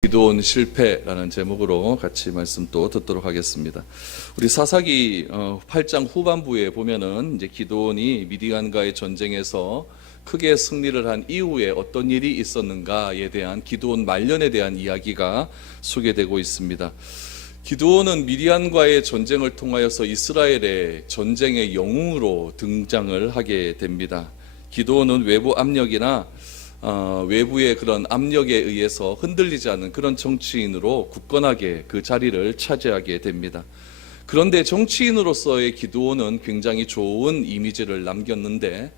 기도원 실패라는 제목으로 같이 말씀 또 듣도록 하겠습니다. 우리 사사기 8장 후반부에 보면은 이제 기도원이 미디안과의 전쟁에서 크게 승리를 한 이후에 어떤 일이 있었는가에 대한 기도원 말년에 대한 이야기가 소개되고 있습니다. 기도원은 미디안과의 전쟁을 통하여서 이스라엘의 전쟁의 영웅으로 등장을 하게 됩니다. 기도원은 외부 압력이나 외부의 그런 압력에 의해서 흔들리지 않는 그런 정치인으로 굳건하게 그 자리를 차지하게 됩니다. 그런데 정치인으로서의 기도원은 굉장히 좋은 이미지를 남겼는데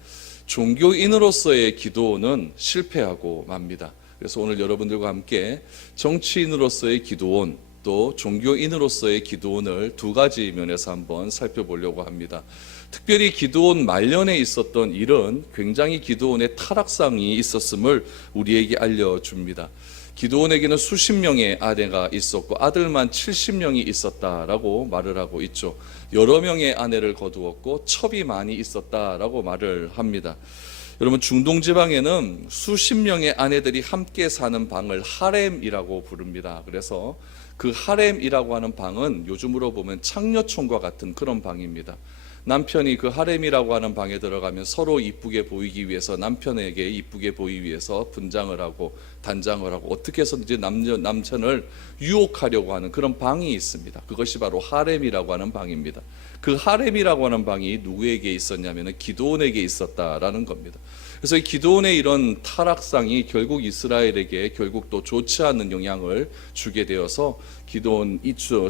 종교인으로서의 기도원은 실패하고 맙니다. 그래서 오늘 여러분들과 함께 정치인으로서의 기도원 또 종교인으로서의 기도원을 두 가지 면에서 한번 살펴보려고 합니다. 특별히 기도원 말년에 있었던 일은 굉장히 기도원의 타락상이 있었음을 우리에게 알려줍니다. 기도원에게는 수십 명의 아내가 있었고 아들만 70명이 있었다라고 말을 하고 있죠. 여러 명의 아내를 거두었고 첩이 많이 있었다라고 말을 합니다. 여러분, 중동 지방에는 수십 명의 아내들이 함께 사는 방을 하렘이라고 부릅니다. 그래서 그 하렘이라고 하는 방은 요즘으로 보면 창녀촌과 같은 그런 방입니다. 남편이 그 하렘이라고 하는 방에 들어가면 서로 이쁘게 보이기 위해서, 남편에게 이쁘게 보이기 위해서 분장을 하고 단장을 하고 어떻게 해서든지 남편을 유혹하려고 하는 그런 방이 있습니다. 그것이 바로 하렘이라고 하는 방입니다. 그 하렘이라고 하는 방이 누구에게 있었냐면 기도원에게 있었다라는 겁니다. 그래서 이 기도원의 이런 타락상이 결국 이스라엘에게 결국 또 좋지 않은 영향을 주게 되어서 기도원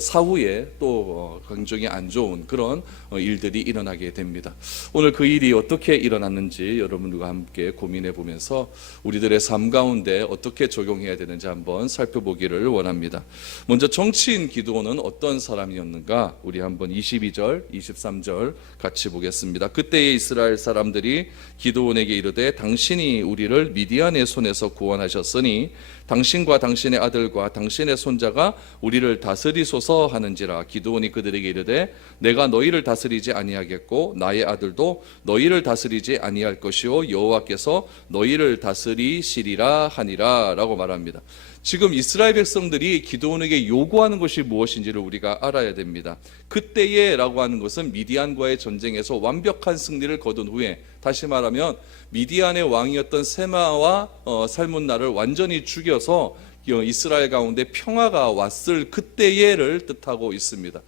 사후에 또 굉장히 안 좋은 그런 일들이 일어나게 됩니다. 오늘 그 일이 어떻게 일어났는지 여러분들과 함께 고민해 보면서 우리들의 삶 가운데 어떻게 적용해야 되는지 한번 살펴보기를 원합니다. 먼저 정치인 기도원은 어떤 사람이었는가? 우리 한번 22절, 23절 같이 보겠습니다. 그때의 이스라엘 사람들이 기도원에게 이르되 당신이 우리를 미디안의 손에서 구원하셨으니 당신과 당신의 아들과 당신의 손자가 우리를 다스리소서 하는지라. 기도원이 그들에게 이르되 내가 너희를 다스리지 아니하겠고 나의 아들도 너희를 다스리지 아니할 것이요 여호와께서 너희를 다스리시리라 하니라 라고 말합니다. 지금 이스라엘 백성들이 기도원에게 요구하는 것이 무엇인지를 우리가 알아야 됩니다. 그때에 라고 하는 것은 미디안과의 전쟁에서 완벽한 승리를 거둔 후에, 다시 말하면 미디안의 왕이었던 세마와 살문나를 완전히 죽여서 이스라엘 가운데 평화가 왔을 그때에를 뜻하고 있습니다.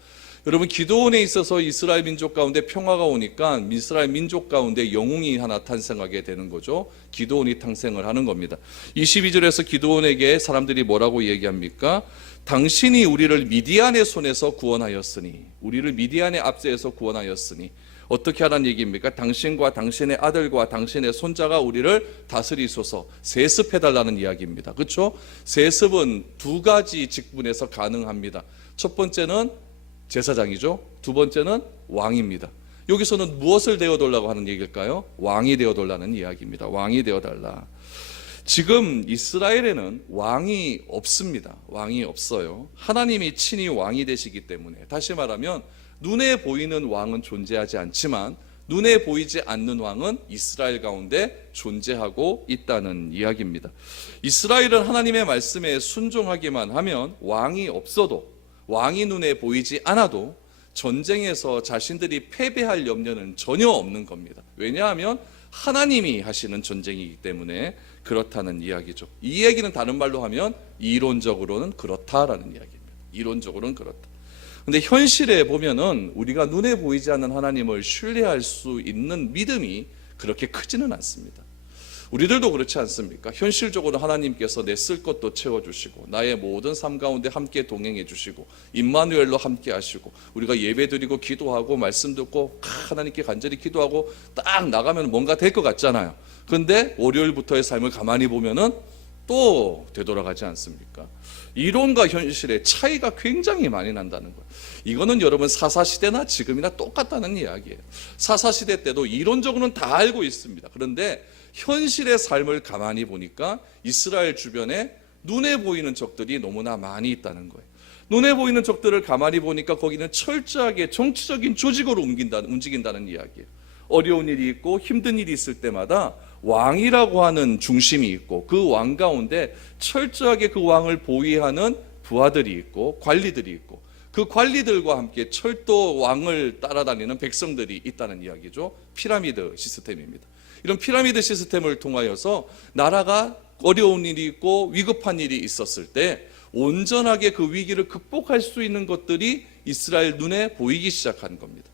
여러분, 기도원에 있어서 이스라엘 민족 가운데 평화가 오니까 이스라엘 민족 가운데 영웅이 하나 탄생하게 되는 거죠. 기도원이 탄생을 하는 겁니다. 22절에서 기도원에게 사람들이 뭐라고 얘기합니까? 당신이 우리를 미디안의 손에서 구원하였으니, 우리를 미디안의 압제에서 구원하였으니 어떻게 하라는 얘기입니까? 당신과 당신의 아들과 당신의 손자가 우리를 다스리소서, 세습해달라는 이야기입니다. 그렇죠? 세습은 두 가지 직분에서 가능합니다. 첫 번째는 제사장이죠. 두 번째는 왕입니다. 여기서는 무엇을 되어달라고 하는 얘기일까요? 왕이 되어달라는 이야기입니다. 왕이 되어달라. 지금 이스라엘에는 왕이 없습니다. 왕이 없어요. 하나님이 친히 왕이 되시기 때문에, 다시 말하면 눈에 보이는 왕은 존재하지 않지만 눈에 보이지 않는 왕은 이스라엘 가운데 존재하고 있다는 이야기입니다. 이스라엘은 하나님의 말씀에 순종하기만 하면 왕이 없어도, 왕이 눈에 보이지 않아도 전쟁에서 자신들이 패배할 염려는 전혀 없는 겁니다. 왜냐하면 하나님이 하시는 전쟁이기 때문에 그렇다는 이야기죠. 이 얘기는 다른 말로 하면 이론적으로는 그렇다라는 이야기입니다. 이론적으로는 그렇다. 근데 현실에 보면은 우리가 눈에 보이지 않는 하나님을 신뢰할 수 있는 믿음이 그렇게 크지는 않습니다. 우리들도 그렇지 않습니까? 현실적으로 하나님께서 내 쓸 것도 채워주시고 나의 모든 삶 가운데 함께 동행해 주시고 임마누엘로 함께 하시고 우리가 예배 드리고 기도하고 말씀 듣고 하나님께 간절히 기도하고 딱 나가면 뭔가 될 것 같잖아요. 그런데 월요일부터의 삶을 가만히 보면은 또 되돌아가지 않습니까? 이론과 현실의 차이가 굉장히 많이 난다는 거예요. 이거는 여러분 사사시대나 지금이나 똑같다는 이야기예요. 사사시대 때도 이론적으로는 다 알고 있습니다. 그런데 현실의 삶을 가만히 보니까 이스라엘 주변에 눈에 보이는 적들이 너무나 많이 있다는 거예요. 눈에 보이는 적들을 가만히 보니까 거기는 철저하게 정치적인 조직으로 움직인다는 이야기예요. 어려운 일이 있고 힘든 일이 있을 때마다 왕이라고 하는 중심이 있고 그 왕 가운데 철저하게 그 왕을 보위하는 부하들이 있고 관리들이 있고 그 관리들과 함께 철도 왕을 따라다니는 백성들이 있다는 이야기죠. 피라미드 시스템입니다. 이런 피라미드 시스템을 통하여서 나라가 어려운 일이 있고 위급한 일이 있었을 때 온전하게 그 위기를 극복할 수 있는 것들이 이스라엘 눈에 보이기 시작한 겁니다.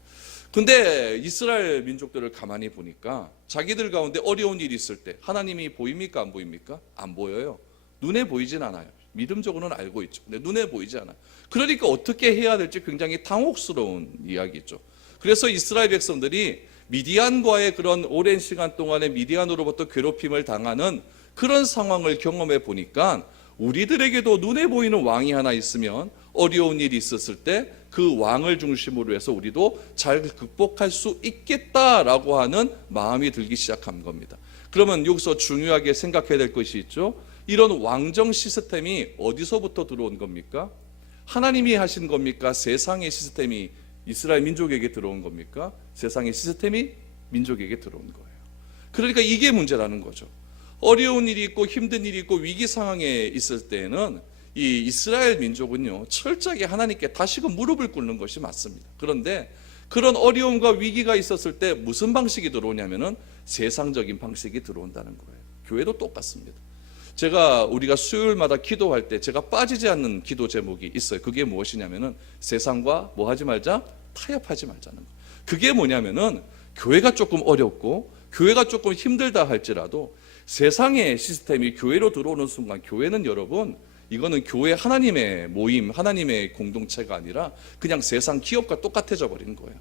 근데 이스라엘 민족들을 가만히 보니까 자기들 가운데 어려운 일이 있을 때 하나님이 보입니까? 안 보입니까? 안 보여요. 눈에 보이진 않아요. 믿음적으로는 알고 있죠. 근데 눈에 보이지 않아요. 그러니까 어떻게 해야 될지 굉장히 당혹스러운 이야기죠. 그래서 이스라엘 백성들이 미디안과의 그런 오랜 시간 동안에 미디안으로부터 괴롭힘을 당하는 그런 상황을 경험해 보니까 우리들에게도 눈에 보이는 왕이 하나 있으면 어려운 일이 있었을 때 그 왕을 중심으로 해서 우리도 잘 극복할 수 있겠다라고 하는 마음이 들기 시작한 겁니다. 그러면 여기서 중요하게 생각해야 될 것이 있죠. 이런 왕정 시스템이 어디서부터 들어온 겁니까? 하나님이 하신 겁니까? 세상의 시스템이 이스라엘 민족에게 들어온 겁니까? 세상의 시스템이 민족에게 들어온 거예요. 그러니까 이게 문제라는 거죠. 어려운 일이 있고 힘든 일이 있고 위기 상황에 있을 때에는 이 이스라엘 민족은요 철저하게 하나님께 다시금 무릎을 꿇는 것이 맞습니다. 그런데 그런 어려움과 위기가 있었을 때 무슨 방식이 들어오냐면은 세상적인 방식이 들어온다는 거예요. 교회도 똑같습니다. 우리가 수요일마다 기도할 때 제가 빠지지 않는 기도 제목이 있어요. 그게 무엇이냐면은 세상과 뭐 하지 말자? 타협하지 말자는 거예요. 그게 뭐냐면은 교회가 조금 어렵고 교회가 조금 힘들다 할지라도 세상의 시스템이 교회로 들어오는 순간 교회는 여러분 이거는 교회 하나님의 모임, 하나님의 공동체가 아니라 그냥 세상 기업과 똑같아져 버린 거예요.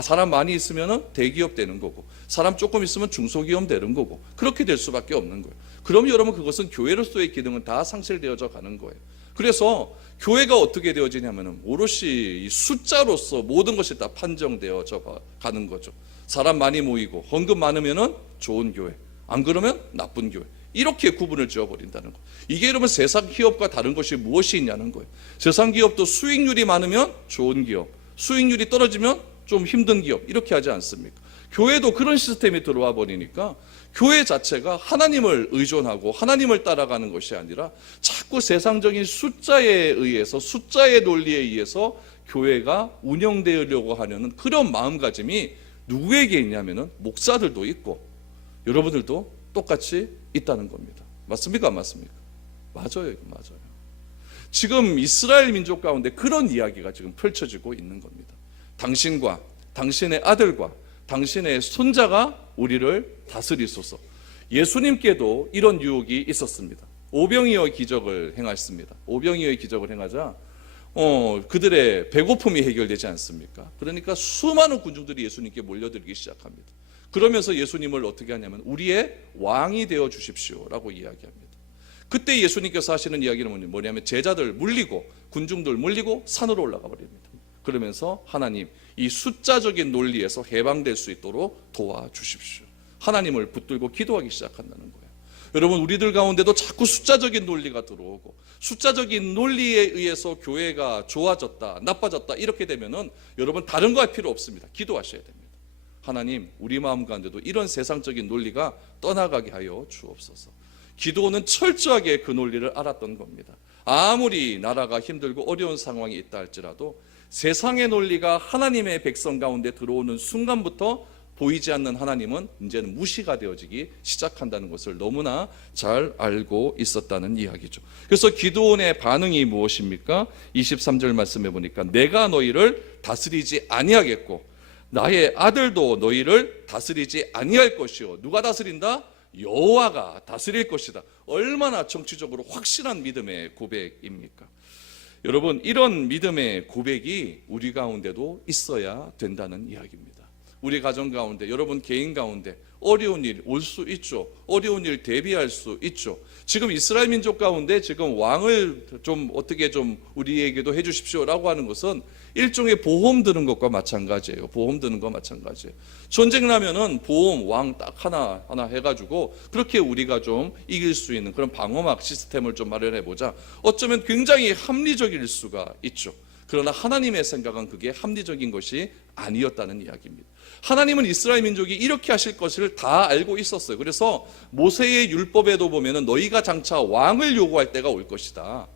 사람 많이 있으면 대기업 되는 거고 사람 조금 있으면 중소기업 되는 거고 그렇게 될 수밖에 없는 거예요. 그럼 여러분 그것은 교회로서의 기능은 다 상실되어져 가는 거예요. 그래서 교회가 어떻게 되어지냐면 오롯이 숫자로서 모든 것이 다 판정되어져 가는 거죠. 사람 많이 모이고 헌금 많으면 좋은 교회, 안 그러면 나쁜 교회, 이렇게 구분을 지어버린다는 거예요. 이게 여러분 세상 기업과 다른 것이 무엇이 있냐는 거예요. 세상 기업도 수익률이 많으면 좋은 기업, 수익률이 떨어지면 좀 힘든 기업, 이렇게 하지 않습니까? 교회도 그런 시스템이 들어와 버리니까 교회 자체가 하나님을 의존하고 하나님을 따라가는 것이 아니라 자꾸 세상적인 숫자에 의해서, 숫자의 논리에 의해서 교회가 운영되려고 하려는 그런 마음가짐이 누구에게 있냐면은 목사들도 있고 여러분들도 똑같이 있다는 겁니다. 맞습니까? 안 맞습니까? 맞아요. 맞아요. 지금 이스라엘 민족 가운데 그런 이야기가 지금 펼쳐지고 있는 겁니다. 당신과 당신의 아들과 당신의 손자가 우리를 다스리소서. 예수님께도 이런 유혹이 있었습니다. 오병이어의 기적을 행하셨습니다. 오병이어의 기적을 행하자 그들의 배고픔이 해결되지 않습니까? 그러니까 수많은 군중들이 예수님께 몰려들기 시작합니다. 그러면서 예수님을 어떻게 하냐면 우리의 왕이 되어 주십시오라고 이야기합니다. 그때 예수님께서 하시는 이야기는 뭐냐면 제자들 물리고 군중들 물리고 산으로 올라가 버립니다. 그러면서 하나님 이 숫자적인 논리에서 해방될 수 있도록 도와주십시오. 하나님을 붙들고 기도하기 시작한다는 거예요. 여러분 우리들 가운데도 자꾸 숫자적인 논리가 들어오고 숫자적인 논리에 의해서 교회가 좋아졌다 나빠졌다 이렇게 되면은 여러분 다른 거 할 필요 없습니다. 기도하셔야 됩니다. 하나님 우리 마음 가운데도 이런 세상적인 논리가 떠나가게 하여 주옵소서. 기도는 철저하게 그 논리를 알았던 겁니다. 아무리 나라가 힘들고 어려운 상황이 있다 할지라도 세상의 논리가 하나님의 백성 가운데 들어오는 순간부터 보이지 않는 하나님은 이제는 무시가 되어지기 시작한다는 것을 너무나 잘 알고 있었다는 이야기죠. 그래서 기드온의 반응이 무엇입니까? 23절 말씀해 보니까 내가 너희를 다스리지 아니하겠고 나의 아들도 너희를 다스리지 아니할 것이요. 누가 다스린다? 여호와가 다스릴 것이다. 얼마나 정치적으로 확실한 믿음의 고백입니까? 여러분 이런 믿음의 고백이 우리 가운데도 있어야 된다는 이야기입니다. 우리 가정 가운데 여러분 개인 가운데 어려운 일 올 수 있죠. 어려운 일 대비할 수 있죠. 지금 이스라엘 민족 가운데 지금 왕을 좀 어떻게 좀 우리에게도 해주십시오라고 하는 것은 일종의 보험 드는 것과 마찬가지예요. 보험 드는 것 마찬가지예요. 전쟁 나면은 보험 왕 딱 하나 해가지고 그렇게 우리가 좀 이길 수 있는 그런 방어막 시스템을 좀 마련해 보자. 어쩌면 굉장히 합리적일 수가 있죠. 그러나 하나님의 생각은 그게 합리적인 것이 아니었다는 이야기입니다. 하나님은 이스라엘 민족이 이렇게 하실 것을 다 알고 있었어요. 그래서 모세의 율법에도 보면은 너희가 장차 왕을 요구할 때가 올 것이다.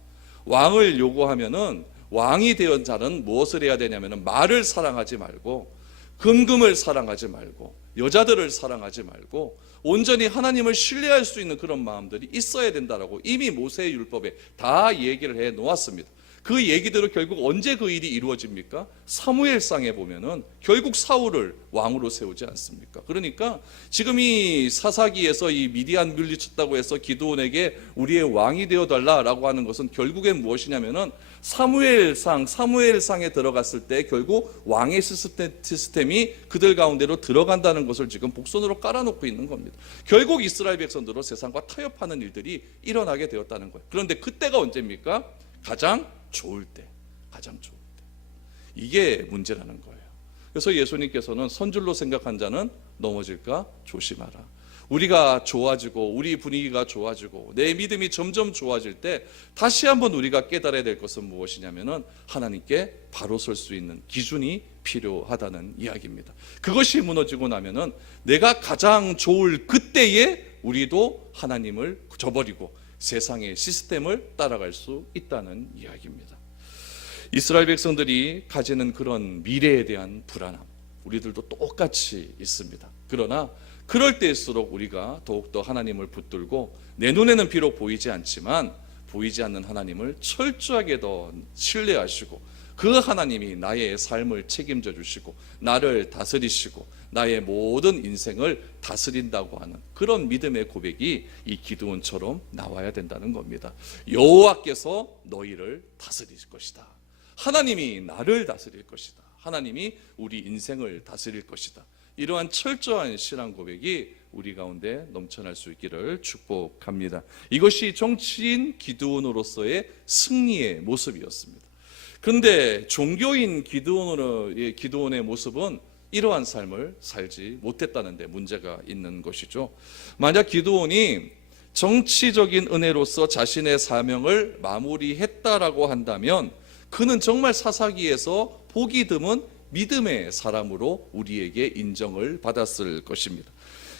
왕을 요구하면은 왕이 되었 자는 무엇을 해야 되냐면은 말을 사랑하지 말고 금금을 사랑하지 말고 여자들을 사랑하지 말고 온전히 하나님을 신뢰할 수 있는 그런 마음들이 있어야 된다라고 이미 모세의 율법에 다 얘기를 해 놓았습니다. 그 얘기대로 결국 언제 그 일이 이루어집니까? 사무엘상에 보면은 결국 사울을 왕으로 세우지 않습니까? 그러니까 지금 이 사사기에서 이 미디안 물리쳤다고 해서 기드온에게 우리의 왕이 되어 달라라고 하는 것은 결국엔 무엇이냐면은 사무엘상에 들어갔을 때 결국 왕의 시스템이 그들 가운데로 들어간다는 것을 지금 복선으로 깔아놓고 있는 겁니다. 결국 이스라엘 백성들로 세상과 타협하는 일들이 일어나게 되었다는 거예요. 그런데 그때가 언제입니까? 가장 좋을 때. 이게 문제라는 거예요. 그래서 예수님께서는 선줄로 생각한 자는 넘어질까 조심하라. 우리가 좋아지고 우리 분위기가 좋아지고 내 믿음이 점점 좋아질 때 다시 한번 우리가 깨달아야 될 것은 무엇이냐면은 하나님께 바로 설 수 있는 기준이 필요하다는 이야기입니다. 그것이 무너지고 나면은 내가 가장 좋을 그때에 우리도 하나님을 저버리고 세상의 시스템을 따라갈 수 있다는 이야기입니다. 이스라엘 백성들이 가지는 그런 미래에 대한 불안함, 우리들도 똑같이 있습니다. 그러나 그럴 때일수록 우리가 더욱더 하나님을 붙들고 내 눈에는 비록 보이지 않지만 보이지 않는 하나님을 철저하게 더 신뢰하시고 그 하나님이 나의 삶을 책임져 주시고 나를 다스리시고 나의 모든 인생을 다스린다고 하는 그런 믿음의 고백이 이 기드온처럼 나와야 된다는 겁니다. 여호와께서 너희를 다스릴 것이다. 하나님이 나를 다스릴 것이다. 하나님이 우리 인생을 다스릴 것이다. 이러한 철저한 신앙 고백이 우리 가운데 넘쳐날 수 있기를 축복합니다. 이것이 정치인 기드온으로서의 승리의 모습이었습니다. 그런데 종교인 기드온의 모습은 이러한 삶을 살지 못했다는 데 문제가 있는 것이죠. 만약 기드온이 정치적인 은혜로서 자신의 사명을 마무리했다라고 한다면 그는 정말 사사기에서 보기 드문 믿음의 사람으로 우리에게 인정을 받았을 것입니다.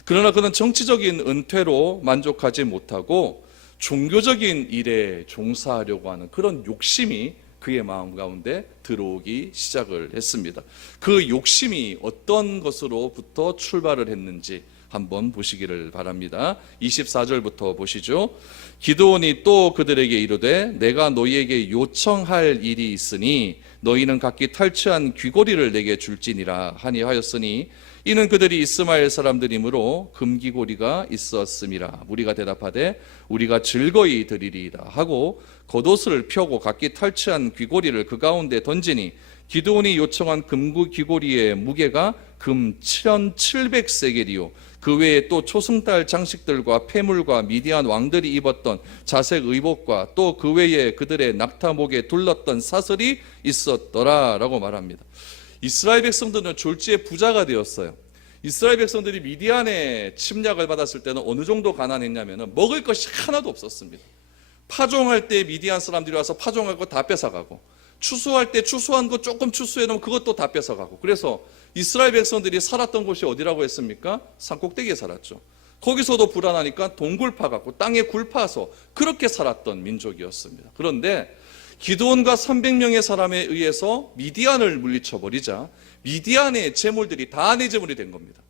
그러나 그는 정치적인 은퇴로 만족하지 못하고 종교적인 일에 종사하려고 하는 그런 욕심이 그의 마음 가운데 들어오기 시작을 했습니다. 그 욕심이 어떤 것으로부터 출발을 했는지 한번 보시기를 바랍니다. 24절부터 보시죠. 기드온이 또 그들에게 이르되 내가 너희에게 요청할 일이 있으니 너희는 각기 탈취한 귀고리를 내게 줄지니라 하니 하였으니 이는 그들이 이스마엘 사람들이므로 금귀고리가 있었음이라. 무리가 대답하되 우리가 즐거이 드리리이다 하고 겉옷을 펴고 각기 탈취한 귀고리를 그 가운데 던지니 기드온이 요청한 금귀고리의 무게가 금 7,700세겔이요 그 외에 또 초승달 장식들과 폐물과 미디안 왕들이 입었던 자색 의복과 또 그 외에 그들의 낙타목에 둘렀던 사슬이 있었더라 라고 말합니다. 이스라엘 백성들은 졸지에 부자가 되었어요. 이스라엘 백성들이 미디안의 침략을 받았을 때는 어느 정도 가난했냐면 먹을 것이 하나도 없었습니다. 파종할 때 미디안 사람들이 와서 파종할 거 다 뺏어가고 추수할 때 추수한 거 조금 추수해놓으면 그것도 다 뺏어가고 그래서 이스라엘 백성들이 살았던 곳이 어디라고 했습니까? 산꼭대기에 살았죠. 거기서도 불안하니까 동굴 파갖고 땅에 굴 파서 그렇게 살았던 민족이었습니다. 그런데 기드온과 300명의 사람에 의해서 미디안을 물리쳐버리자 미디안의 재물들이 다 내 재물이 된 겁니다.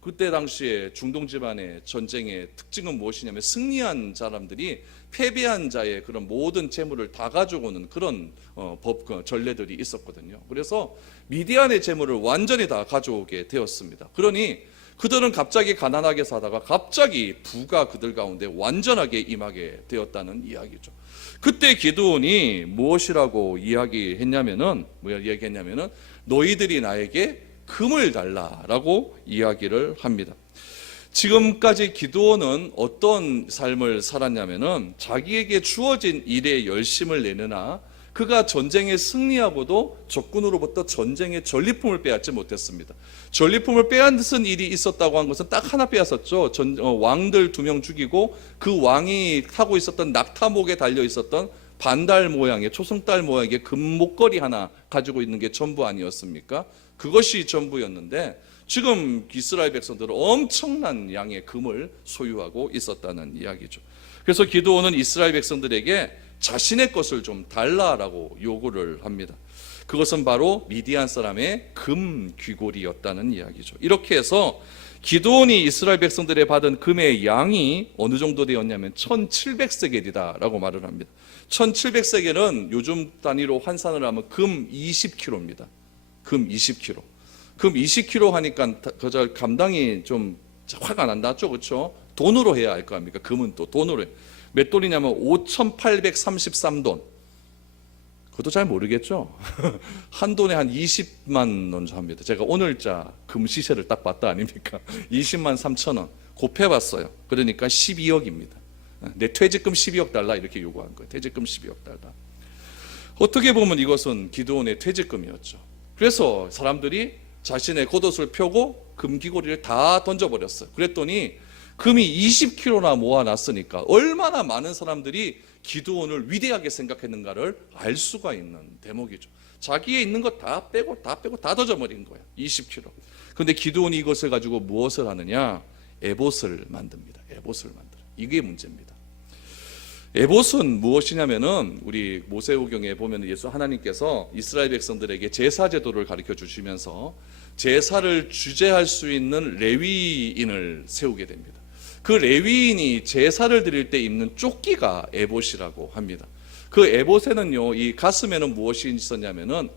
그때 당시에 중동 집안의 전쟁의 특징은 무엇이냐면 승리한 사람들이 패배한 자의 그런 모든 재물을 다 가져오는 그런 전례들이 있었거든요. 그래서 미디안의 재물을 완전히 다 가져오게 되었습니다. 그러니 그들은 갑자기 가난하게 사다가 갑자기 부가 그들 가운데 완전하게 임하게 되었다는 이야기죠. 그때 기드온이 무엇이라고 이야기했냐면은 너희들이 나에게 금을 달라라고 이야기를 합니다. 지금까지 기드온은 어떤 삶을 살았냐면은 자기에게 주어진 일에 열심을 내느나 그가 전쟁에 승리하고도 적군으로부터 전쟁의 전리품을 빼앗지 못했습니다. 전리품을 빼앗은 일이 있었다고 한 것은 딱 하나 빼앗았죠. 왕들 2명 죽이고 그 왕이 타고 있었던 낙타목에 달려 있었던 반달 모양의 초승달 모양의 금 목걸이 하나 가지고 있는 게 전부 아니었습니까? 그것이 전부였는데 지금 이스라엘 백성들은 엄청난 양의 금을 소유하고 있었다는 이야기죠. 그래서 기드온은 이스라엘 백성들에게 자신의 것을 좀 달라라고 요구를 합니다. 그것은 바로 미디안 사람의 금 귀고리였다는 이야기죠. 이렇게 해서 기드온이 이스라엘 백성들에 받은 금의 양이 어느 정도 되었냐면 1700세겔이다라고 말을 합니다. 1700세겔은 요즘 단위로 환산을 하면 금 20kg입니다. 금 20kg. 금 20kg 하니까 그저 감당이 좀 화가 난다죠, 그렇죠? 돈으로 해야 할 거 아닙니까? 금은 또 돈으로 해요. 몇 돈이냐면 5,833돈. 그것도 잘 모르겠죠? 한 돈에 한 20만 원 합니다. 제가 오늘자 금 시세를 딱 봤다 아닙니까? 20만 3천 원 곱해봤어요. 그러니까 12억입니다. 내 퇴직금 12억 달라 이렇게 요구한 거예요. 퇴직금 12억 달라. 어떻게 보면 이것은 기드온의 퇴직금이었죠. 그래서 사람들이 자신의 겉옷을 펴고 금귀고리를 다 던져버렸어요. 그랬더니 금이 20kg나 모아놨으니까 얼마나 많은 사람들이 기드온을 위대하게 생각했는가를 알 수가 있는 대목이죠. 자기에 있는 거 다 빼고 다 던져버린 거예요. 20kg. 그런데 기드온이 이것을 가지고 무엇을 하느냐? 에봇을 만듭니다. 에봇을 만들어요. 이게 문제입니다. 에봇은 무엇이냐면은 우리 모세오경에 보면 예수 하나님께서 이스라엘 백성들에게 제사 제도를 가르쳐 주시면서 제사를 주재할 수 있는 레위인을 세우게 됩니다. 그 레위인이 제사를 드릴 때 입는 조끼가 에봇이라고 합니다. 그 에봇에는요, 이 가슴에는 무엇이 있었냐면은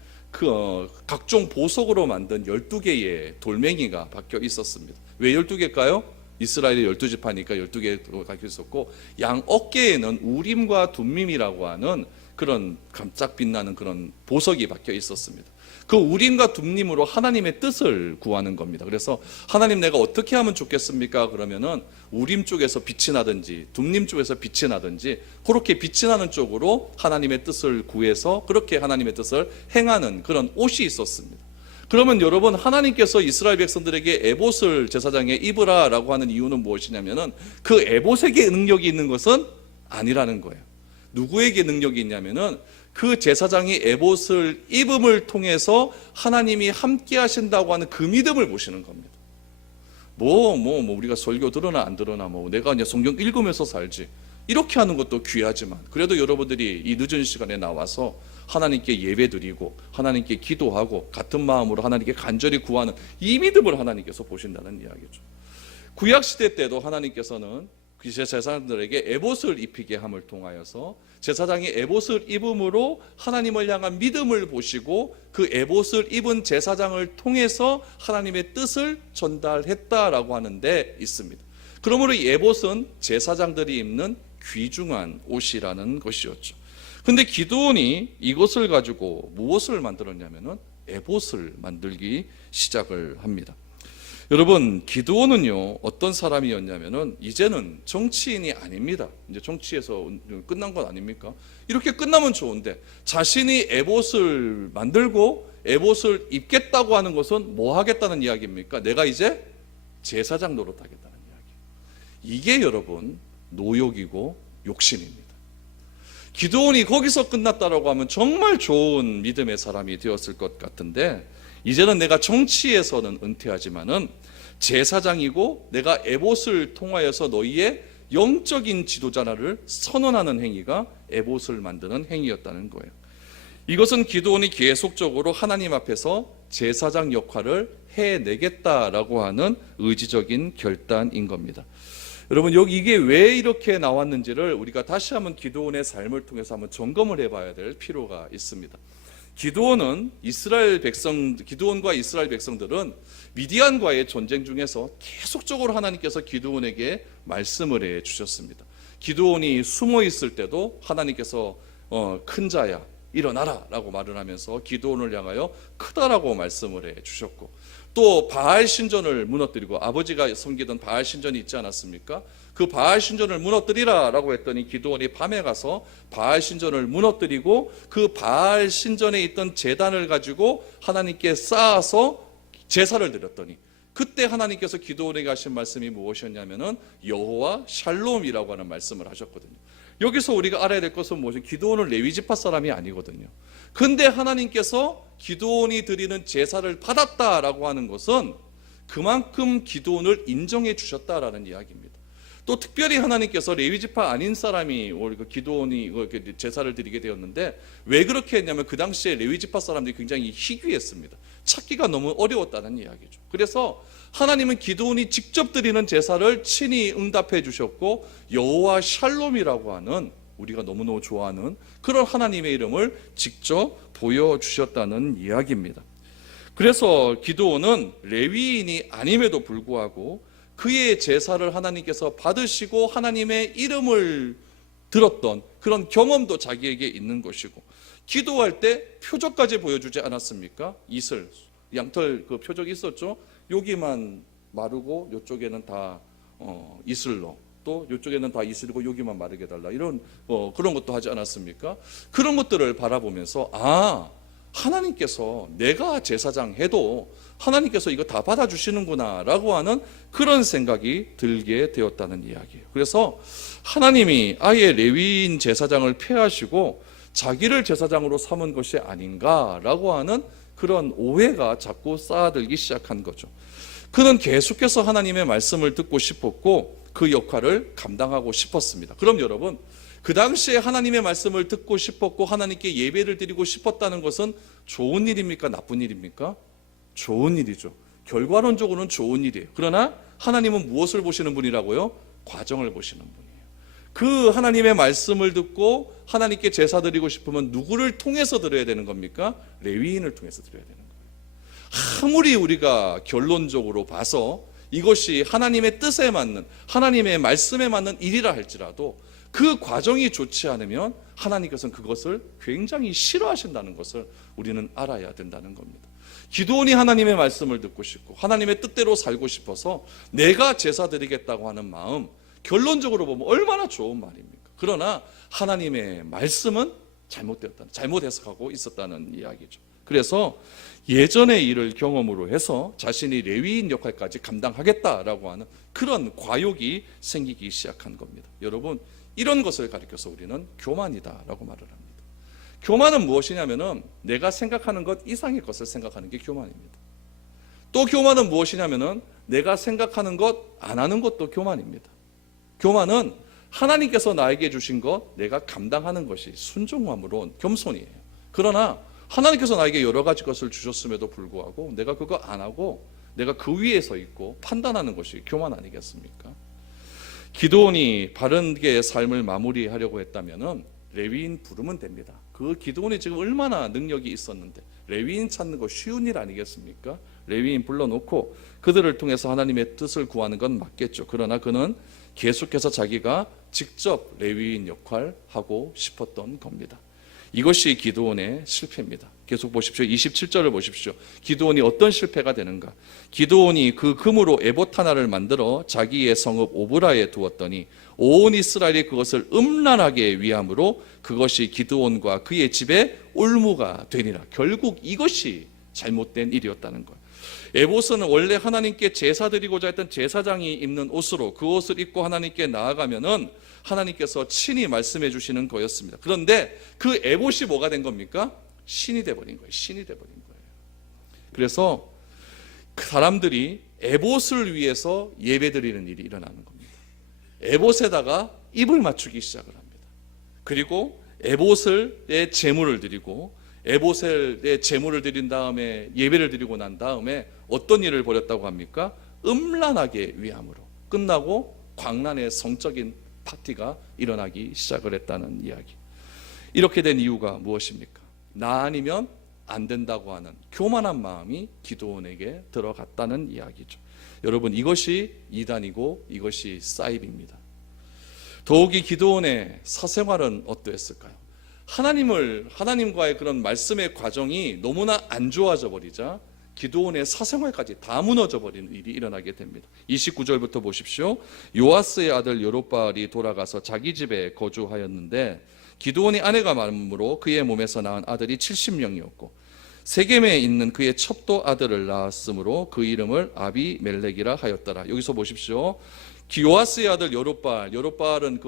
각종 보석으로 만든 12개의 돌멩이가 박혀 있었습니다. 왜 12개일까요? 이스라엘의 12지파니까 12개 박혀 있었고, 양 어깨에는 우림과 둠밈이라고 하는 그런 깜짝 빛나는 그런 보석이 박혀 있었습니다. 그 우림과 둠밈으로 하나님의 뜻을 구하는 겁니다. 그래서 하나님 내가 어떻게 하면 좋겠습니까? 그러면은 우림 쪽에서 빛이 나든지 둠밈 쪽에서 빛이 나든지 그렇게 빛이 나는 쪽으로 하나님의 뜻을 구해서 그렇게 하나님의 뜻을 행하는 그런 옷이 있었습니다. 그러면 여러분, 하나님께서 이스라엘 백성들에게 에봇을 제사장에 입으라라고 하는 이유는 무엇이냐면은 그 에봇에게 능력이 있는 것은 아니라는 거예요. 누구에게 능력이 있냐면은 그 제사장이 에봇을 입음을 통해서 하나님이 함께 하신다고 하는 그 믿음을 보시는 겁니다. 우리가 설교 들으나 안 들으나 내가 그냥 성경 읽으면서 살지 이렇게 하는 것도 귀하지만 그래도 여러분들이 이 늦은 시간에 나와서 하나님께 예배드리고 하나님께 기도하고 같은 마음으로 하나님께 간절히 구하는 이 믿음을 하나님께서 보신다는 이야기죠. 구약시대 때도 하나님께서는 그 제사장들에게 에봇을 입히게 함을 통하여서 제사장이 에봇을 입음으로 하나님을 향한 믿음을 보시고 그 에봇을 입은 제사장을 통해서 하나님의 뜻을 전달했다라고 하는 데 있습니다. 그러므로 이 에봇은 제사장들이 입는 귀중한 옷이라는 것이었죠. 근데 기드온이 이것을 가지고 무엇을 만들었냐면은 에봇을 만들기 시작을 합니다. 여러분, 기드온은요 어떤 사람이었냐면은 이제는 정치인이 아닙니다. 이제 정치에서 끝난 건 아닙니까? 이렇게 끝나면 좋은데 자신이 에봇을 만들고 에봇을 입겠다고 하는 것은 뭐 하겠다는 이야기입니까? 내가 이제 제사장 노릇하겠다는 이야기. 이게 여러분 노욕이고 욕심입니다. 기드온이 거기서 끝났다라고 하면 정말 좋은 믿음의 사람이 되었을 것 같은데 이제는 내가 정치에서는 은퇴하지만은 제사장이고 내가 에봇을 통하여서 너희의 영적인 지도자를 선언하는 행위가 에봇을 만드는 행위였다는 거예요. 이것은 기드온이 계속적으로 하나님 앞에서 제사장 역할을 해내겠다라고 하는 의지적인 결단인 겁니다. 여러분, 여기 이게 왜 이렇게 나왔는지를 우리가 다시 한번 기드온의 삶을 통해서 한번 점검을 해봐야 될 필요가 있습니다. 기드온과 이스라엘 백성들은 미디안과의 전쟁 중에서 계속적으로 하나님께서 기드온에게 말씀을 해 주셨습니다. 기드온이 숨어 있을 때도 하나님께서 큰 자야 일어나라 라고 말을 하면서 기드온을 향하여 크다라고 말씀을 해 주셨고, 또 바알 신전을 무너뜨리고 아버지가 섬기던 바알 신전이 있지 않았습니까? 그 바알 신전을 무너뜨리라 라고 했더니 기드온이 밤에 가서 바알 신전을 무너뜨리고 그 바알 신전에 있던 제단을 가지고 하나님께 쌓아서 제사를 드렸더니 그때 하나님께서 기드온에게 하신 말씀이 무엇이었냐면은 여호와 샬롬이라고 하는 말씀을 하셨거든요. 여기서 우리가 알아야 될 것은 무엇이? 기드온은 레위 지파 사람이 아니거든요. 근데 하나님께서 기드온이 드리는 제사를 받았다라고 하는 것은 그만큼 기드온을 인정해 주셨다라는 이야기입니다. 또 특별히 하나님께서 레위 지파 아닌 사람이 기드온이 제사를 드리게 되었는데, 왜 그렇게 했냐면 그 당시에 레위 지파 사람들이 굉장히 희귀했습니다. 찾기가 너무 어려웠다는 이야기죠. 그래서 하나님은 기드온이 직접 드리는 제사를 친히 응답해 주셨고, 여호와 샬롬이라고 하는, 우리가 너무너무 좋아하는 그런 하나님의 이름을 직접 보여주셨다는 이야기입니다. 그래서 기드온은 레위인이 아님에도 불구하고 그의 제사를 하나님께서 받으시고 하나님의 이름을 들었던 그런 경험도 자기에게 있는 것이고, 기도할 때 표적까지 보여주지 않았습니까? 이슬, 양털 그 표적이 있었죠. 여기만 마르고 이쪽에는 다 이슬로, 또 이쪽에는 다 이슬이고 여기만 마르게 달라, 이런 그런 것도 하지 않았습니까? 그런 것들을 바라보면서 하나님께서 내가 제사장 해도 하나님께서 이거 다 받아주시는구나 라고 하는 그런 생각이 들게 되었다는 이야기예요. 그래서 하나님이 아예 레위인 제사장을 폐하시고 자기를 제사장으로 삼은 것이 아닌가라고 하는 그런 오해가 자꾸 쌓아들기 시작한 거죠. 그는 계속해서 하나님의 말씀을 듣고 싶었고 그 역할을 감당하고 싶었습니다. 그럼 여러분, 그 당시에 하나님의 말씀을 듣고 싶었고 하나님께 예배를 드리고 싶었다는 것은 좋은 일입니까? 나쁜 일입니까? 좋은 일이죠. 결과론적으로는 좋은 일이에요. 그러나 하나님은 무엇을 보시는 분이라고요? 과정을 보시는 분이에요. 그 하나님의 말씀을 듣고 하나님께 제사 드리고 싶으면 누구를 통해서 드려야 되는 겁니까? 레위인을 통해서 드려야 되는 거예요. 아무리 우리가 결론적으로 봐서 이것이 하나님의 뜻에 맞는, 하나님의 말씀에 맞는 일이라 할지라도 그 과정이 좋지 않으면 하나님께서는 그것을 굉장히 싫어하신다는 것을 우리는 알아야 된다는 겁니다. 기드온이 하나님의 말씀을 듣고 싶고 하나님의 뜻대로 살고 싶어서 내가 제사 드리겠다고 하는 마음, 결론적으로 보면 얼마나 좋은 말입니까? 그러나 하나님의 말씀은 잘못 해석하고 있었다는 이야기죠. 그래서 예전의 일을 경험으로 해서 자신이 레위인 역할까지 감당하겠다라고 하는 그런 과욕이 생기기 시작한 겁니다. 여러분, 이런 것을 가리켜서 우리는 교만이다라고 말을 합니다. 교만은 무엇이냐면은 내가 생각하는 것 이상의 것을 생각하는 게 교만입니다. 또 교만은 무엇이냐면은 내가 생각하는 것 안 하는 것도 교만입니다. 교만은 하나님께서 나에게 주신 것 내가 감당하는 것이 순종함으로 겸손이에요. 그러나 하나님께서 나에게 여러 가지 것을 주셨음에도 불구하고 내가 그거 안 하고 내가 그 위에 서 있고 판단하는 것이 교만 아니겠습니까? 기드온이 바르게 삶을 마무리하려고 했다면은 레위인 부르면 됩니다. 그 기드온이 지금 얼마나 능력이 있었는데 레위인 찾는 거 쉬운 일 아니겠습니까? 레위인 불러놓고 그들을 통해서 하나님의 뜻을 구하는 건 맞겠죠. 그러나 그는 계속해서 자기가 직접 레위인 역할 하고 싶었던 겁니다. 이것이 기드온의 실패입니다. 계속 보십시오. 27절을 보십시오. 기드온이 어떤 실패가 되는가? 기드온이 그 금으로 에봇 하나를 만들어 자기의 성읍 오브라에 두었더니 온 이스라엘이 그것을 음란하게 위함으로 그것이 기드온과 그의 집에 올무가 되니라. 결국 이것이 잘못된 일이었다는 거예요. 에봇은 원래 하나님께 제사 드리고자 했던 제사장이 입는 옷으로 그 옷을 입고 하나님께 나아가면은 하나님께서 친히 말씀해 주시는 거였습니다. 그런데 그 에봇이 뭐가 된 겁니까? 신이 돼버린 거예요. 신이 돼버린 거예요. 그래서 사람들이 에봇을 위해서 예배 드리는 일이 일어나는 겁니다. 에봇에다가 입을 맞추기 시작을 합니다. 그리고 에봇의 제물을 드리고 에봇의 제물을 드린 다음에 예배를 드리고 난 다음에 어떤 일을 벌였다고 합니까? 음란하게 위함으로 끝나고 광란의 성적인 파티가 일어나기 시작을 했다는 이야기. 이렇게 된 이유가 무엇입니까? 나 아니면 안 된다고 하는 교만한 마음이 기드온에게 들어갔다는 이야기죠. 여러분, 이것이 이단이고 이것이 사입입니다. 더욱이 기드온의 사생활은 어떠했을까요? 하나님과의 그런 말씀의 과정이 너무나 안 좋아져 버리자 기드온의 사생활까지 다 무너져 버리는 일이 일어나게 됩니다. 29절부터 보십시오. 요아스의 아들 여롯바알이 돌아가서 자기 집에 거주하였는데 기드온이 아내가 많음으로 그의 몸에서 낳은 아들이 70명이었고 세겜에 있는 그의 첩도 아들을 낳았으므로 그 이름을 아비멜렉이라 하였더라. 여기서 보십시오. 요아스의 아들 여룻바알은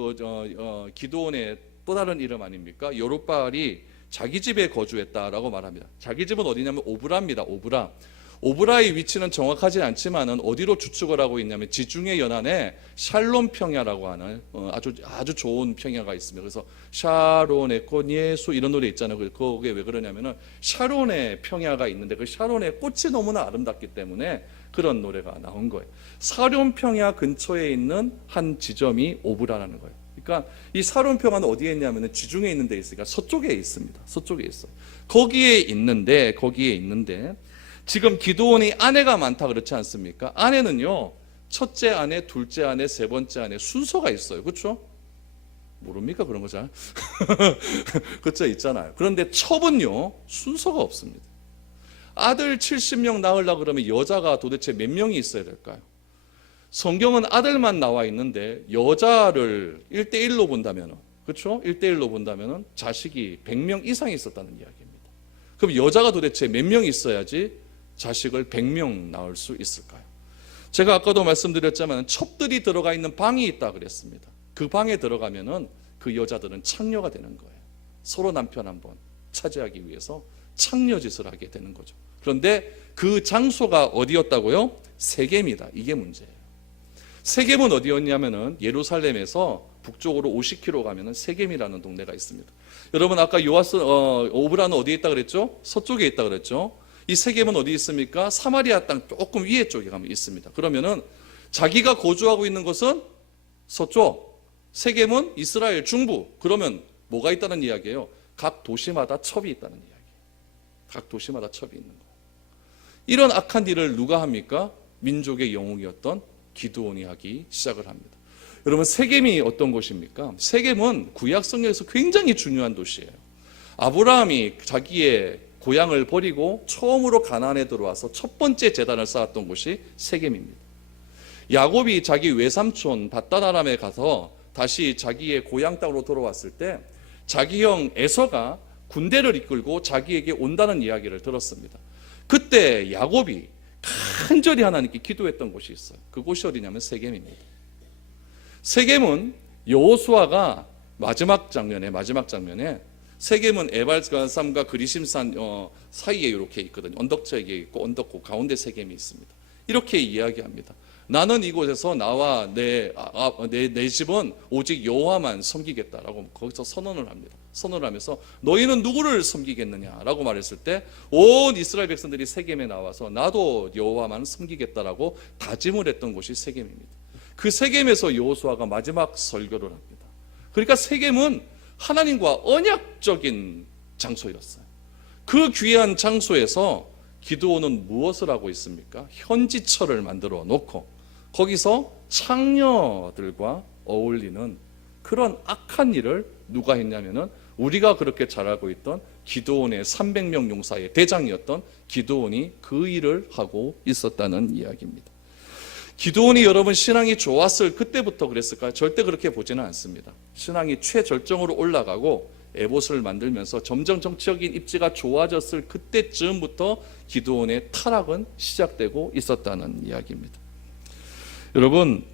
기드온의 또 다른 이름 아닙니까? 여룻바알이 자기 집에 거주했다라고 말합니다. 자기 집은 어디냐면 오브라입니다. 오브라의 위치는 정확하지 않지만은 어디로 추측을 하고 있냐면 지중해 연안에 샬롬 평야라고 하는 아주 좋은 평야가 있습니다. 그래서 샤론의 꽃 예수 이런 노래 있잖아요. 그게 왜 그러냐면은 샤론의 평야가 있는데 그 샤론의 꽃이 너무나 아름답기 때문에 그런 노래가 나온 거예요. 샤론 평야 근처에 있는 한 지점이 오브라라는 거예요. 그러니까 이 샤론 평야는 어디에 있냐면은 지중해 있는 데 있으니까 서쪽에 있습니다. 서쪽에 있어요. 거기에 있는데 지금 기드온이 아내가 많다 그렇지 않습니까? 아내는요, 첫째 아내, 둘째 아내, 세 번째 아내 순서가 있어요. 그렇죠? 모릅니까? 그런 거 잘? 그렇죠, 있잖아요. 그런데 첩은요, 순서가 없습니다. 아들 70명 낳으려고 그러면 여자가 도대체 몇 명이 있어야 될까요? 성경은 아들만 나와 있는데 여자를 1대1로 본다면, 그렇죠? 1대1로 본다면 자식이 100명 이상 있었다는 이야기입니다. 그럼 여자가 도대체 몇 명 있어야지 자식을 100명 낳을 수 있을까요? 제가 아까도 말씀드렸지만 첩들이 들어가 있는 방이 있다 그랬습니다. 그 방에 들어가면은 그 여자들은 창녀가 되는 거예요. 서로 남편 한번 차지하기 위해서 창녀짓을 하게 되는 거죠. 그런데 그 장소가 어디였다고요? 세겜이다. 이게 문제예요. 세겜은 어디였냐면은 예루살렘에서 북쪽으로 50km 가면은 세겜이라는 동네가 있습니다. 여러분 아까 오브라는 어디에 있다 그랬죠? 서쪽에 있다 그랬죠? 이 세겜은 어디 있습니까? 사마리아 땅 조금 위에 쪽에 가면 있습니다. 그러면은 자기가 거주하고 있는 것은 서쪽, 세겜은 이스라엘 중부. 그러면 뭐가 있다는 이야기예요? 각 도시마다 첩이 있다는 이야기예요. 각 도시마다 첩이 있는 거예요. 이런 악한 일을 누가 합니까? 민족의 영웅이었던 기드온이 하기 시작을 합니다. 여러분 세겜이 어떤 곳입니까? 세겜은 구약 성경에서 굉장히 중요한 도시예요. 아브라함이 자기의 고향을 버리고 처음으로 가나안에 들어와서 첫 번째 제단을 쌓았던 곳이 세겜입니다. 야곱이 자기 외삼촌 밧단 아람에 가서 다시 자기의 고향 땅으로 돌아왔을 때 자기 형 에서가 군대를 이끌고 자기에게 온다는 이야기를 들었습니다. 그때 야곱이 간절히 하나님께 기도했던 곳이 있어요. 그곳이 어디냐면 세겜입니다. 세겜은 여호수아가 마지막 장면에 세겜은 에발산과 그리심산 사이에 이렇게 있거든요. 언덕지역에 있고 언덕고 가운데 세겜이 있습니다. 이렇게 이야기합니다. 나는 이곳에서 나와 내 집은 오직 여호와만 섬기겠다라고 거기서 선언을 합니다. 선언을 하면서 너희는 누구를 섬기겠느냐라고 말했을 때 온 이스라엘 백성들이 세겜에 나와서 나도 여호와만 섬기겠다라고 다짐을 했던 곳이 세겜입니다. 그 세겜에서 여호수아가 마지막 설교를 합니다. 그러니까 세겜은 하나님과 언약적인 장소였어요. 그 귀한 장소에서 기드온은 무엇을 하고 있습니까? 현지처를 만들어 놓고 거기서 창녀들과 어울리는 그런 악한 일을 누가 했냐면은 우리가 그렇게 잘 알고 있던 기드온의 300명 용사의 대장이었던 기드온이 그 일을 하고 있었다는 이야기입니다. 기드온이 여러분 신앙이 좋았을 그때부터 그랬을까요? 절대 그렇게 보지는 않습니다. 신앙이 최절정으로 올라가고 에봇을 만들면서 점점 정치적인 입지가 좋아졌을 그때쯤부터 기드온의 타락은 시작되고 있었다는 이야기입니다. 여러분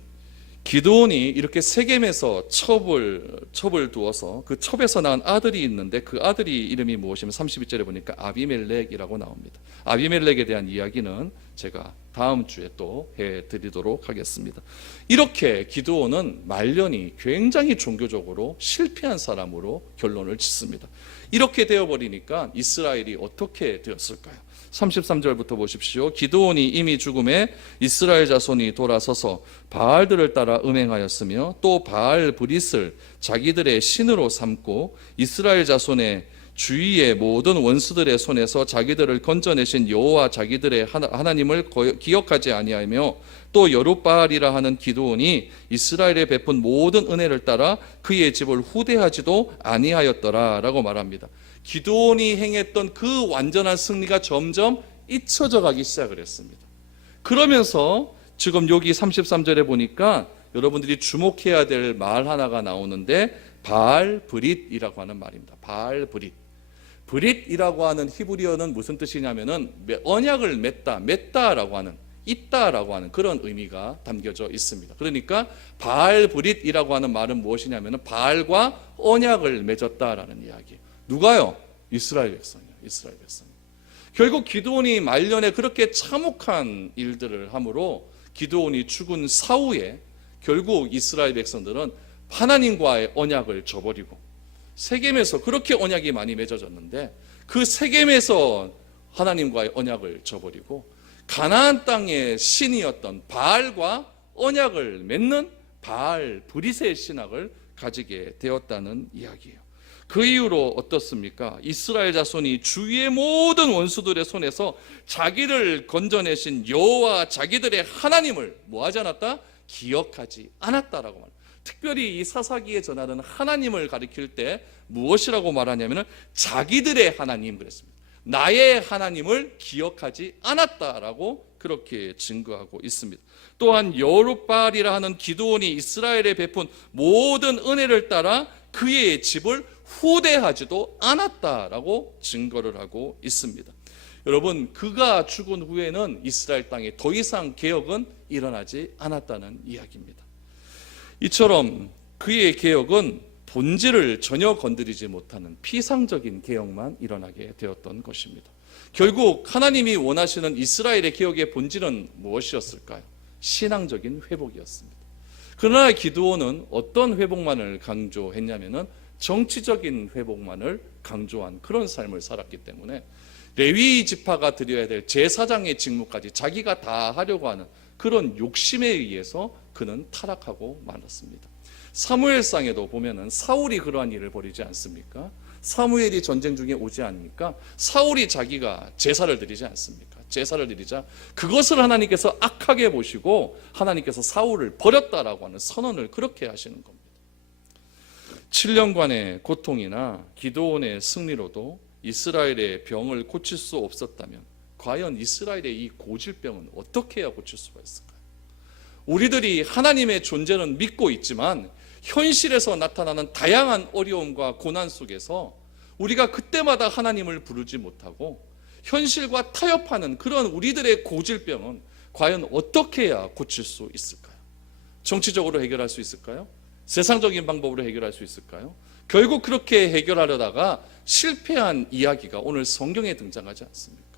기드온이 이렇게 세겜에서 첩을 두어서 그 첩에서 낳은 아들이 있는데 그 아들이 이름이 무엇이면 32절에 보니까 아비멜렉이라고 나옵니다. 아비멜렉에 대한 이야기는 제가 다음 주에 또 해드리도록 하겠습니다. 이렇게 기드온은 말년이 굉장히 종교적으로 실패한 사람으로 결론을 짓습니다. 이렇게 되어버리니까 이스라엘이 어떻게 되었을까요? 33절부터 보십시오. 기드온이 이미 죽음에 이스라엘 자손이 돌아서서 바알들을 따라 음행하였으며 또 바알 브릿을 자기들의 신으로 삼고 이스라엘 자손의 주위의 모든 원수들의 손에서 자기들을 건져내신 여호와 자기들의 하나님을 기억하지 아니하며 또 여룻바알이라 하는 기드온이 이스라엘에 베푼 모든 은혜를 따라 그의 집을 후대하지도 아니하였더라라고 말합니다. 기드온이 행했던 그 완전한 승리가 점점 잊혀져 가기 시작을 했습니다. 그러면서 지금 여기 33절에 보니까 여러분들이 주목해야 될 말 하나가 나오는데 바알 브릿이라고 하는 말입니다. 바알 브릿. 브릿이라고 하는 히브리어는 무슨 뜻이냐면은 언약을 맺다라고 하는 있다라고 하는 그런 의미가 담겨져 있습니다. 그러니까 바알브릿이라고 하는 말은 무엇이냐면 바알과 언약을 맺었다라는 이야기예요. 누가요? 이스라엘 백성이요. 이스라엘 백성. 결국 기드온이 말년에 그렇게 참혹한 일들을 함으로 기드온이 죽은 사후에 결국 이스라엘 백성들은 하나님과의 언약을 저버리고 세겜에서 그렇게 언약이 많이 맺어졌는데 그 세겜에서 하나님과의 언약을 저버리고 가나안 땅의 신이었던 바알과 언약을 맺는 바알 브릿의 신학을 가지게 되었다는 이야기예요. 그 이후로 어떻습니까? 이스라엘 자손이 주위의 모든 원수들의 손에서 자기를 건져내신 여호와 자기들의 하나님을 뭐하지 않았다? 기억하지 않았다라고 말합니다. 특별히 이 사사기에 전하는 하나님을 가리킬 때 무엇이라고 말하냐면 자기들의 하나님 그랬습니다. 나의 하나님을 기억하지 않았다라고 그렇게 증거하고 있습니다. 또한 여룻바알이라 하는 기드온이 이스라엘에 베푼 모든 은혜를 따라 그의 집을 후대하지도 않았다라고 증거를 하고 있습니다. 여러분, 그가 죽은 후에는 이스라엘 땅에 더 이상 개혁은 일어나지 않았다는 이야기입니다. 이처럼 그의 개혁은 본질을 전혀 건드리지 못하는 피상적인 개혁만 일어나게 되었던 것입니다. 결국 하나님이 원하시는 이스라엘의 개혁의 본질은 무엇이었을까요? 신앙적인 회복이었습니다. 그러나 기드온은 어떤 회복만을 강조했냐면은 정치적인 회복만을 강조한 그런 삶을 살았기 때문에 레위 지파가 드려야 될 제사장의 직무까지 자기가 다 하려고 하는 그런 욕심에 의해서 그는 타락하고 말았습니다. 사무엘상에도 보면은 사울이 그러한 일을 벌이지 않습니까? 사무엘이 전쟁 중에 오지 않으니까 사울이 자기가 제사를 드리지 않습니까? 제사를 드리자 그것을 하나님께서 악하게 보시고 하나님께서 사울을 버렸다라고 하는 선언을 그렇게 하시는 겁니다. 7년간의 고통이나 기드온의 승리로도 이스라엘의 병을 고칠 수 없었다면 과연 이스라엘의 이 고질병은 어떻게 해야 고칠 수가 있을까요? 우리들이 하나님의 존재는 믿고 있지만 현실에서 나타나는 다양한 어려움과 고난 속에서 우리가 그때마다 하나님을 부르지 못하고 현실과 타협하는 그런 우리들의 고질병은 과연 어떻게 해야 고칠 수 있을까요? 정치적으로 해결할 수 있을까요? 세상적인 방법으로 해결할 수 있을까요? 결국 그렇게 해결하려다가 실패한 이야기가 오늘 성경에 등장하지 않습니까?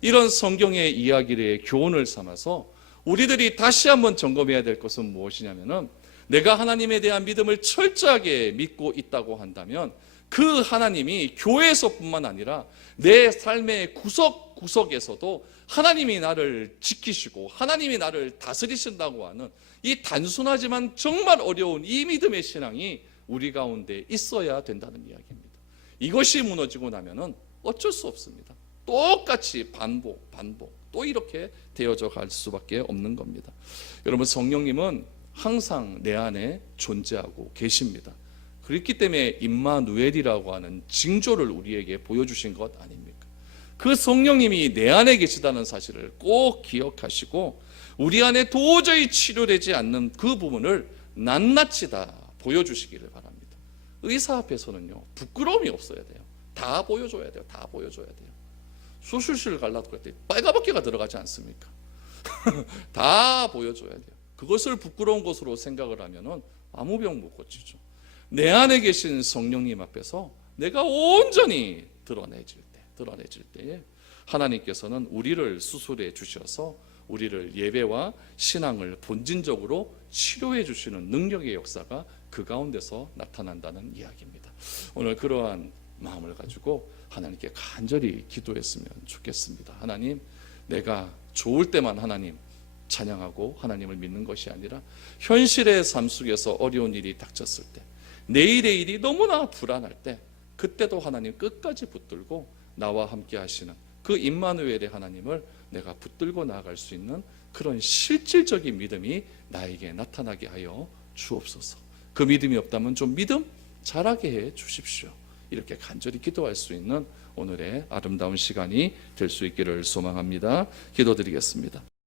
이런 성경의 이야기를 교훈을 삼아서 우리들이 다시 한번 점검해야 될 것은 무엇이냐면은 내가 하나님에 대한 믿음을 철저하게 믿고 있다고 한다면 그 하나님이 교회에서뿐만 아니라 내 삶의 구석구석에서도 하나님이 나를 지키시고 하나님이 나를 다스리신다고 하는 이 단순하지만 정말 어려운 이 믿음의 신앙이 우리 가운데 있어야 된다는 이야기입니다. 이것이 무너지고 나면은 어쩔 수 없습니다. 똑같이 반복 또 이렇게 되어져 갈 수밖에 없는 겁니다. 여러분, 성령님은 항상 내 안에 존재하고 계십니다. 그렇기 때문에 임마누엘이라고 하는 징조를 우리에게 보여주신 것 아닙니까? 그 성령님이 내 안에 계시다는 사실을 꼭 기억하시고 우리 안에 도저히 치료되지 않는 그 부분을 낱낱이 다 보여주시기를 바랍니다. 의사 앞에서는요, 부끄러움이 없어야 돼요. 다 보여줘야 돼요. 다 보여줘야 돼요. 수술실 가려고 할 때 빨가벗기가 들어가지 않습니까? 다 보여줘야 돼요. 그것을 부끄러운 것으로 생각을 하면은 아무 병 못 고치죠. 내 안에 계신 성령님 앞에서 내가 온전히 드러내질 때에 하나님께서는 우리를 수술해 주셔서 우리를 예배와 신앙을 본진적으로 치료해 주시는 능력의 역사가 그 가운데서 나타난다는 이야기입니다. 오늘 그러한 마음을 가지고 하나님께 간절히 기도했으면 좋겠습니다. 하나님, 내가 좋을 때만 하나님 찬양하고 하나님을 믿는 것이 아니라 현실의 삶 속에서 어려운 일이 닥쳤을 때, 내일의 일이 너무나 불안할 때, 그때도 하나님 끝까지 붙들고 나와 함께 하시는 그 임마누엘의 하나님을 내가 붙들고 나아갈 수 있는 그런 실질적인 믿음이 나에게 나타나게 하여 주옵소서. 그 믿음이 없다면 좀 믿음 자라게 해 주십시오. 이렇게 간절히 기도할 수 있는 오늘의 아름다운 시간이 될 수 있기를 소망합니다. 기도드리겠습니다.